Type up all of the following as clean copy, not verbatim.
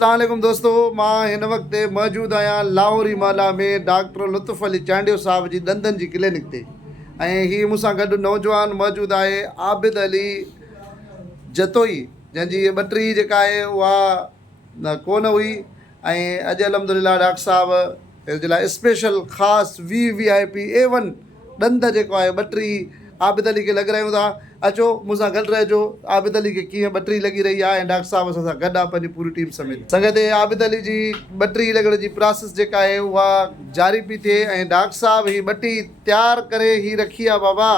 अस्सलामुअलैकुम दोस्तों, मां हिन वक्त मौजूद आहियां लाहौरी माला में डॉक्टर लुत्फ़ अली चांडियो साहब जी दंदनि जी क्लिनिक ते। ऐं ही मूंसां गॾु नौजवान मौजूद आहे आबिद अली जतोई, जंहिंजी ये ॿटरी जेका आहे उहा कोन हुई। ऐं अॼु अलहमदुलिल्लाह डॉक्टर साहब जे लाइ स्पेशल ख़ासि VIP A1 ॾंद जेको आहे ॿटरी आबिद अली खे लॻारायूं था। अचो मूंसां गॾु रहिजो, आबिद अली खे कीअं ॿटरी लॻी रही आहे ऐं डॉक्टर साहब असां सां गॾु आहे पंहिंजी पूरी टीम समेत। संगत आबिद अली जी ॿटरी लॻण जी प्रोसेस जेका आहे उहा जारी पई थिए ऐं डॉक्टर साहब ही ॿटी तयारु करे ही रखी आहे। बाबा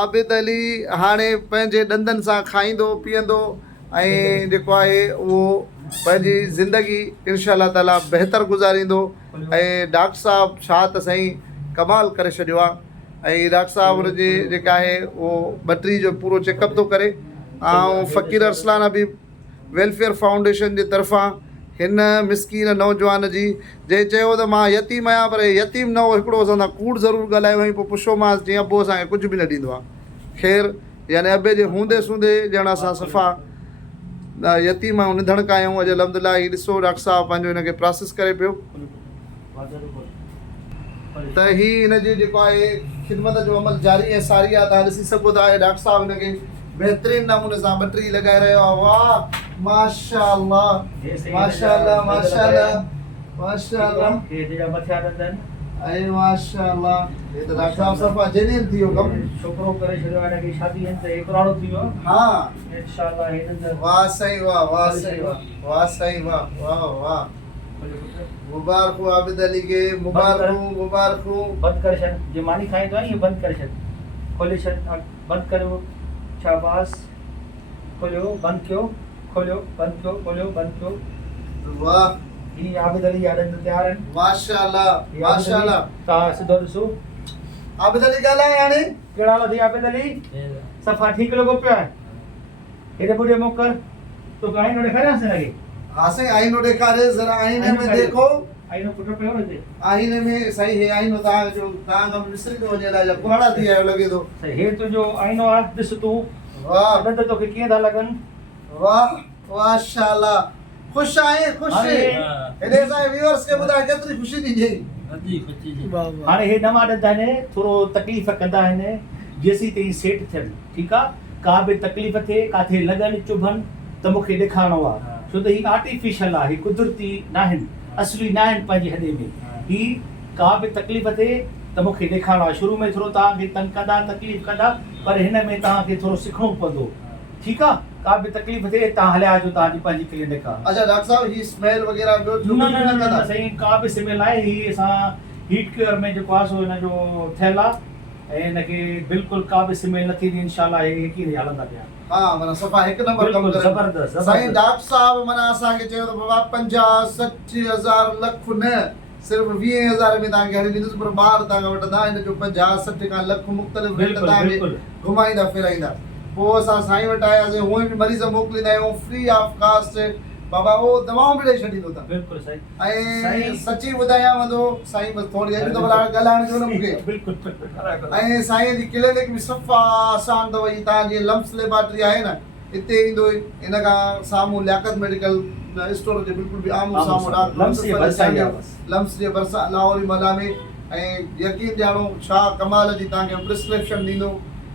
आबिद अली हाणे पंहिंजे ॾंदनि सां खाईंदो पीअंदो ऐं जेको आहे उहो पंहिंजी ज़िंदगी इंशाअल्लाह ताला बहितर गुज़ारींदो। ऐं डॉक्टर साहब छा त साईं कमाल करे छॾियो आहे। ऐं डॉक्टर साहब हुनजी जेका आहे उहो ॿटरी जो पूरो चेकअप थो करे। ऐं फ़कीर अरसलान अबी वेलफेयर फाउंडेशन जे तरफ़ां हिन मिसकीन नौजवान जी जंहिं चयो त मां यतीम आहियां, पर यतीम न हो, हिकिड़ो असां सां कूड़ ज़रूरु ॻाल्हायो हुई, पोइ पुछोमांसि जीअं अबो असांखे कुझु बि न ॾींदो आहे। ख़ैरु यानी अबे जे हूंदे सूंदे ॼण असां सफ़ा यतीम आहियूं, निधणका आहियूं। अॼु अलहमदिल्ला ही ॾिसो डॉक्टर साहब पंहिंजो हिनखे प्रोसेस करे पियो त ही हिनजी जेको आहे ख़िदमत जो अमल जारी ऐं सारी आहे। तव्हां ॾिसी सघो था डॉक्टर साहब हिनखे बहितरीन नमूने सां ॿटरी लॻाए रहियो आहे। वाह माशाअल्लाह माशाअल्लाह माशाअल्लाह माशाअल्लाह ऐं माशाअल्लाह। हे त डॉक्टर साहब सफ़ा जेन्युइन थी वियो कमु, छोकिरो करे छॾियो आहे हिनखे शादी हिन ते हिकिड़ो थी वियो। हा इंशाअल्लाह हिन वाह सही वाह वाह सही वाह सही वाह वाह वाह। मुबारक हो आबिद अली के, मुबारक हो। बंद कर छॾ, जे मानी खाईंदो आहे ये बंद करे छॾ, खोले छॾ, बंद करो। शाबाश, खोलियो, बंद कयो, खोलियो, बंद कयो, खोलियो, बंद कयो। वाह, ही आबिद अली यादनि जो तयार आहिनि। माशाअल्लाह माशाअल्लाह। तव्हां सिधो ॾिसो आबिद अली ॻाल्हाए हाणे कहिड़ा हाल अथई आबिद अली? सफ़ा ठीकु लॻो पियो आहे? हेॾे ॿुॾे मोकर तो आईनो ॾेखारियांसि हिनखे। हाँ साईं, आईनो ॾेखारे ज़रा, आईने में देखो। आईनो पुट पियो हिते आईने में सही हे आईनो तव्हां खां विसरी थो वञे, अलाए पुराणा थी आयो लॻे थो। हे तुंहिंजो आईनो आहे, ॾिस तूं। वाह ॾंद तोखे कीअं था लॻनि? वाह माशाअल्लाह। ख़ुशि आहे ख़ुशि? हेॾे असांजे व्यूअर्स खे ॿुधाए केतिरी ख़ुशी थी। हाणे हे नवां ॾंद आहिनि, थोरो तकलीफ़ कंदा आहिनि जेसीं ताईं सेट थियनि। ठीकु आहे, का बि तकलीफ़ थिए, काथे लॻनि चुभनि त मूंखे ॾेखारिणो आहे, छो त हीअ आर्टिफिशियल आहे, हीअ कुदरती न आहिनि, असली न आहिनि पंहिंजे हॾे में। हीअ का बि तकलीफ़ थिए त मूंखे ॾेखारिणो आहे। शुरू में थोरो तव्हांखे तंग कंदा, तकलीफ़ कंदा, पर हिन में तव्हांखे थोरो सिखणो पवंदो। ठीकु आहे, का बि तकलीफ़ थिए तव्हां हलिया अचो तव्हांजी पंहिंजी क्लिनिक आहे। अच्छा डॉक्टर साहब, ही स्मेल वग़ैरह न साईं, का बि स्मेल आहे। हीअ असां हीट केयर में जेको आहे सो हिनजो थियल आहे ऐं हिनखे बिल्कुलु का बि स्मेल न थींदी। इंशाअल्लाह हे कीअं हलंदा पिया। हाँ माना सफ़ा हिकु नंबर कमु करे। ज़बरदस्त साईं डॉक्टर साहब माना असांखे चयो त बाबा 50-60 हज़ार लख न, सिर्फ़ु 20 हज़ार में तव्हांखे हली ॾींदुसि, पर ॿार तव्हांखां वठंदा हिन जो 50-60 खां लख मुख़्तलिफ़ रेट तव्हांखे घुमाईंदा फिराईंदा। पोइ असां साईं वटि आयासीं, हूअं बि मरीज़ मोकिलींदा आहियूं फ्री ऑफ कास्ट। बाबा उहो दवाऊं बि ॾेई छॾींदो अथव। बिल्कुलु सही। ऐं सची ॿुधायांव थो साईं, बसि थोरी अॼु त भला ॻाल्हाइण जो न मूंखे। बिल्कुलु। ऐं साईं जी क्लिनिक बि सफ़ा आसान अथव। ही तव्हां जीअं लम्स लेबॉरेटरी आहे न, हिते ईंदो हिन खां साम्हूं लियाकत मेडिकल स्टोर जे बिल्कुलु बि आम्हूं साम्हूं लम्स जे भरिसां लाहौरी माला में। ऐं यकीन ॼाणो छा कमाल जी तव्हांखे प्रिस्क्रिप्शन ॾींदो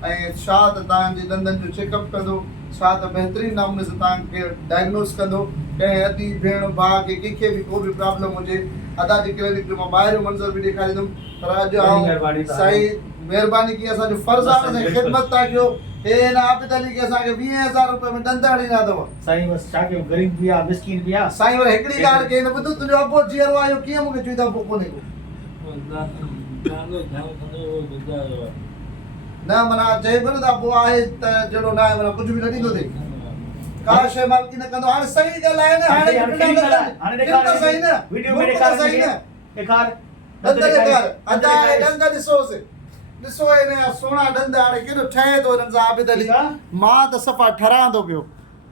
ऐं छा त तव्हांजे ॾंदनि जो चेकअप कंदो, छा त बहितरीन नमूने सां तव्हांखे डायग्नोस कंदो। कंहिं अती भेण भाउ खे कंहिंखे बि को बि प्रॉब्लम हुजे, अदा जी क्लिनिक जो मां ॿाहिरि जो मंज़र बि ॾेखारींदुमि, पर अॼु आऊं साईं महिरबानी की असांजो फर्ज़ु आहे असांजी ख़िदमत था कयो। हे हिन आबिद अली खे असांखे 20,000 रुपए में ॾंद हणी ॾिना अथव। साईं बसि छा कयूं, ग़रीब बि आहे, मिसकीन बि आहे। साईं वरी हिकिड़ी ॻाल्हि कई न, ॿुधो तुंहिंजो अबो जीअरो आयो कीअं मूंखे चई था पोइ कोन्हे को न, माना चइबो न त पोइ आहे त जहिड़ो न आहे, माना कुझु बि न ॾींदो थिए, का शइ मालिकी न कंदो। हाणे सही ॻाल्हि आहे न, हाणे सही न वीडियो में ॾेखार सही न, ॾेखार ॾंद ॾेखार। अदा ॾंद ॾिसोसि, ॾिसो हिन सुहिणा ॾंद हाणे केॾो ठहे थो हिननि सां आबिद अली। मां त सफ़ा ठरां थो पियो।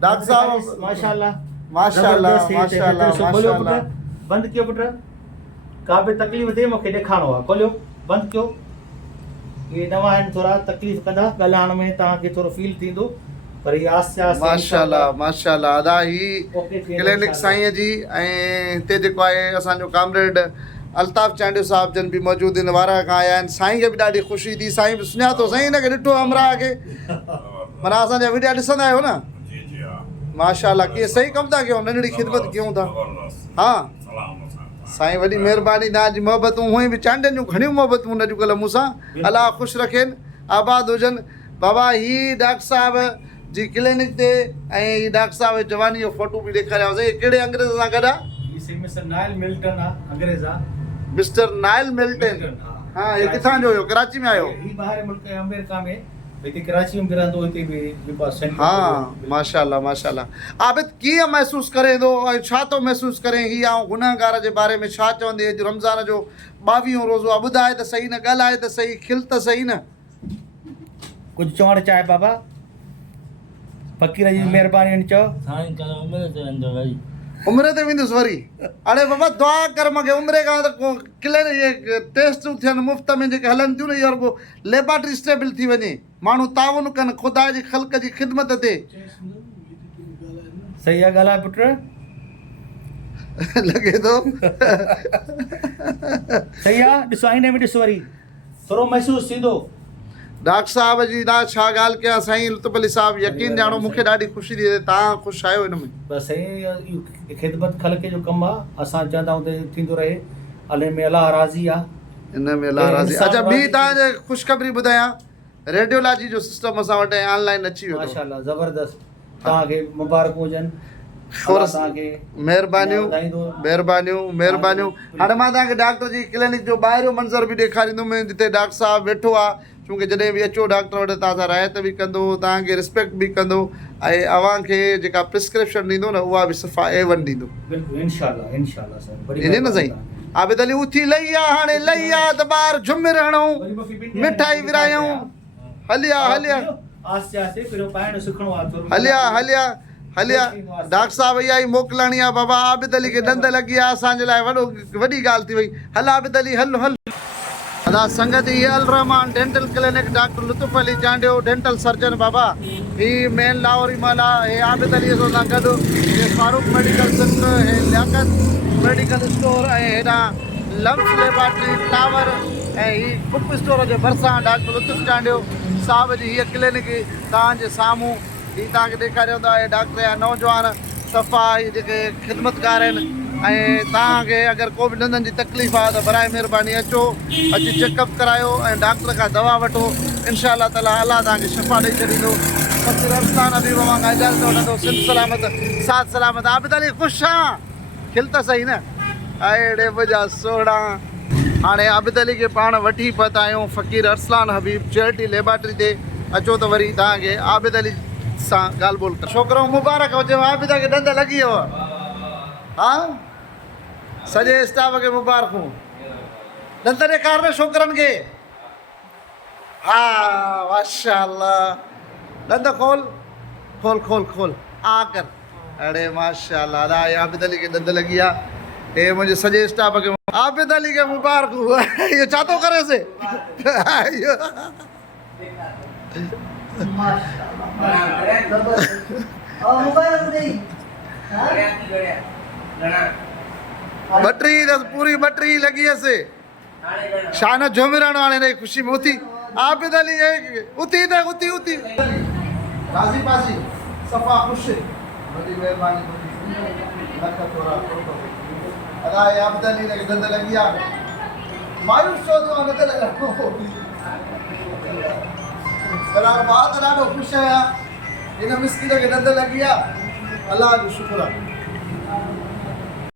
डॉक्टर साहब माशाअल्लाह माशाअल्लाह माशाअल्लाह माशाअल्लाह। बंदि कयो पुट, का बि तकलीफ़ थिए मूंखे ॾेखारिणो आहे। खोलियो, बंदि कयो। इहे नवां आहिनि, थोरा तकलीफ़ कंदा ॻाल्हाइण में, तव्हांखे थोरो फील थींदो। पर ये आस्ते आस्ते माशाल्लाह माशाल्लाह अदा ही ओके थी क्लिनिक साईं जी ऐं हिते जेको आहे असांजो कामरेड अल्ताफ़ चांडियो साहब जन बि मौजूदु आहिनि वारा खां आया आहिनि साईं खे बि ॾाढी ख़ुशी थी साईं बि सुञातो साईं हिनखे ॾिठो अमराह खे माना असांजा वीडिया ॾिसंदा आहियो न जी जी हाँ माशाल्लाह कीअं सही कमु था कयूं नंढड़ी ख़िदमत कयूं था हा सलाम साहब साईं वॾी महिरबानी तव्हांजी मोहबतूं हूअं ई बि चांडियुनि जूं घणियूं मोहबतूं आहिनि अॼुकल्ह मूंसां अलाह ख़ुशि रखेनि आबाद हुजनि बाबा ही डॉक्टर साहब जी क्लिनिक ते ऐं ही डॉक्टर साहब जी जवानी जो फोटो बि ॾेखारियांसीं हे कहिड़े अंग्रेज़ सां गॾु आहे ये सिंह मिस्टर नाइल मिल्टन आहे अंग्रेज़ आहे मिस्टर नाइल मिल्टन हा हे किथां जो हुयो कराची में आयो ही ॿाहिरि मुल्क अमेरिका में हिते कराची में बि रहंदो हिते बि जेको आहे सेंटर हा माशाल्लाह माशाल्लाह आबिद कीअं महसूसु करे थो ऐं छा थो महसूसु करे हीअ ऐं गुनाहगार जे बारे में छा चवंदी अॼु रमज़ान जो 22 रोज़ो आहे ॿुधाए त सही न ॻाल्हाए त सही खिल त सही न कुझु चवणु चाहे बाबा फ़क़ीर जी महिरबानी चओ साईं कल उमिरि ते वेंदो वरी उमिरि ते वेंदुसि वरी हाणे बाबा दुआ कर मूंखे उमिरि खां त टेस्टूं थियनि मुफ़्त में जेके हलनि थियूं न इहो रुॻो लेबॉर्ट्री स्टेबल थी वञे माण्हू ताउन कनि ख़ुदा जी ख़ल्क़ जी ख़िदमत ते सही आहे ॻाल्हाए पुट लॻे थो सही आहे ॾिसो आईने में ॾिसो वरी थोरो महसूसु थींदो डॉक्टर साहब जी ॾा छा ॻाल्हि कयां साईं लुत्फ़ अली साहब यकीन ॼाणो मूंखे ॾाढी ख़ुशी थी थिए तव्हां ख़ुशि आहियो हिन में बसि साईं ख़िदमत ख़ल्क़ जो कमु आहे असां चवंदा आहियूं त थींदो रहे अले में अलाह राज़ी आहे हिन में अलाह राज़ी अच्छा ॿी तव्हांजे ख़ुशख़बरी ॿुधायां रेडियोलॉजी जो सिस्टम असां वटि ऑनलाइन अची वियो अथव। माशाल्लाह ज़बरदस्त तव्हांखे मुबारक हुजनि खोरस तव्हांखे महिरबानियूं ॿधाईंदो। महिरबानियूं महिरबानियूं हाणे मां तव्हांखे डॉक्टर जी क्लिनिक जो ॿाहिरियों मंज़र बि ॾेखारींदुमि जिते डॉक्टर साहब वेठो आहे चूंकि जॾहिं बि अचो डॉक्टर वटि तव्हां सां रायत बि कंदो तव्हांखे रिस्पेक्ट बि कंदो ऐं अव्हांखे जेका प्रिस्क्रिप्शन ॾींदो न उहा बि सफ़ा A1 ॾींदो बिल्कुलु इंशाल्लाह इंशाल्लाह साईं बड़ी इन न साईं आबिद अली उथी लही आहे हाणे लही आहे त ॿाहिरि झुमिर हणूं मिठाई विरायूं हलिया हलिया आस्ते आस्ते पहिरियों पाइण सिखणो आहे थोरो हलिया हलिया हलिया डॉक्टर साहब इहा ई मोकिलणी आहे बाबा आबिद अली खे ॾंद लॻी आहे असांजे लाइ वॾी ॻाल्हि थी वई हल आबिद अली हल हल अदा संगत ही अल रहमान डेंटल क्लिनिक डॉक्टर लुत्फ़ अली चांडियो डेंटल सर्जन बाबा ही मेन लाहौरी माला हे आबिद अली सां गॾु हे फारूक मेडिकल सेंटर हे लियाकत मेडिकल स्टोर ऐं हेॾां लम्स लेबॉर्ट्री टावर ऐं ही बुक स्टोर जे भरिसां डॉक्टर लुत्फ़ चांडियो साहब जी हीअ क्लिनिक तव्हांजे साम्हूं ही तव्हांखे ॾेखारियो था डॉक्टर जा नौजवान सफ़ा ही जेके ख़िदमतकार आहिनि ऐं तव्हांखे अगरि को बि ॾंदनि जी तकलीफ़ आहे त बराए महिरबानी अचो अची चेकअप करायो ऐं डॉक्टर खां दवा वठो इनशा ताला अलाह तव्हांखे शिफ़ा ॾेई छॾींदो फ़क़ीर अरसलान अभी मां खां इजाज़त वठंदो सिंध सलामत साथ सलामत आबिद अली ख़ुशि आहियां खिल त सही न अहिड़े बजा सोड़ा हाणे आबिद अली खे पाण वठी पहुता आहियूं फ़क़ीर अरसलान हबीब चैरिटी लेबॉर्ट्री ते अचो त वरी तव्हांखे आबिद अली सां ॻाल्हि ॿोल कर छोकिरो मुबारक हुजे आबिद खे ॾंद लॻी वियो हा सॼे स्टाफ खे मुबारकूं ॾंद ॾेखार न छोकिरनि खे हा माशाल्लाह ॾंद खोल खोल खोल खोल आ कर अड़े माशाल्लाह अदा आबिद अली खे ॾंद लॻी आहे हे मुंहिंजे सॼे स्टाफ खे आबिद अली खे मुबारकूं इहो छा थो करे से बटरी पूरी बटरी लगी हुअसि छा न झुमिरण हाणे ख़ुशी में उथी आबिद अली उथी त उथी उथी राज़ी पासी सफ़ा ख़ुशि वॾी महिरबानी अदा आबिद अली खे ॾंद लॻी आहे मायूस छो थियो आहे न लॻो मां त ॾाढो ख़ुशि आहियां हिन मिस्किन खे ॾंद लॻी आहे अलाह जो शुक्र आहे